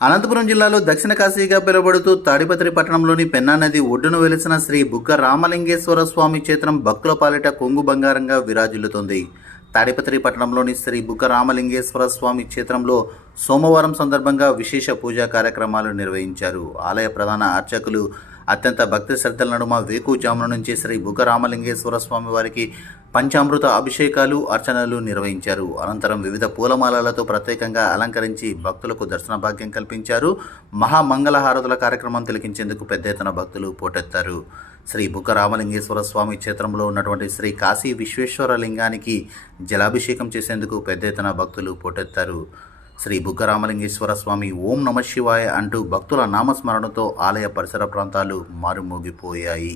అనంతపురం జిల్లాలో దక్షిణ కాశీగా పిలువబడుతూ తాడిపత్రి పట్టణంలోని పెన్నా నది ఒడ్డున వెలిసిన శ్రీ బుగ్గ రామలింగేశ్వర స్వామి క్షేత్రం భక్తుల పాలిట కొంగు బంగారంగా విరాజిల్లుతోంది. తాడిపత్రి పట్టణంలోని శ్రీ బుగ్గ రామలింగేశ్వర స్వామి క్షేత్రంలో సోమవారం సందర్భంగా విశేష పూజా కార్యక్రమాలు నిర్వహించారు. ఆలయ ప్రధాన అర్చకులు అత్యంత భక్తి శ్రద్ధల నడుమ వేకువజామున నుంచి శ్రీ బుగ్గ రామలింగేశ్వర స్వామి వారికి పంచామృత అభిషేకాలు, అర్చనలు నిర్వహించారు. అనంతరం వివిధ పూలమాలలతో ప్రత్యేకంగా అలంకరించి భక్తులకు దర్శన భాగ్యం కల్పించారు. మహామంగళహారతుల కార్యక్రమం తిలకించేందుకు పెద్ద ఎత్తున భక్తులు పోటెత్తారు. శ్రీ బుగ్గ రామలింగేశ్వర స్వామి క్షేత్రంలో ఉన్నటువంటి శ్రీ కాశీ విశ్వేశ్వర లింగానికి జలాభిషేకం చేసేందుకు పెద్ద ఎత్తున భక్తులు పోటెత్తారు. శ్రీ బుగ్గ రామలింగేశ్వర స్వామి ఓం నమ శివాయ అంటూ భక్తుల నామస్మరణతో ఆలయ పరిసర ప్రాంతాలు మారుమోగిపోయాయి.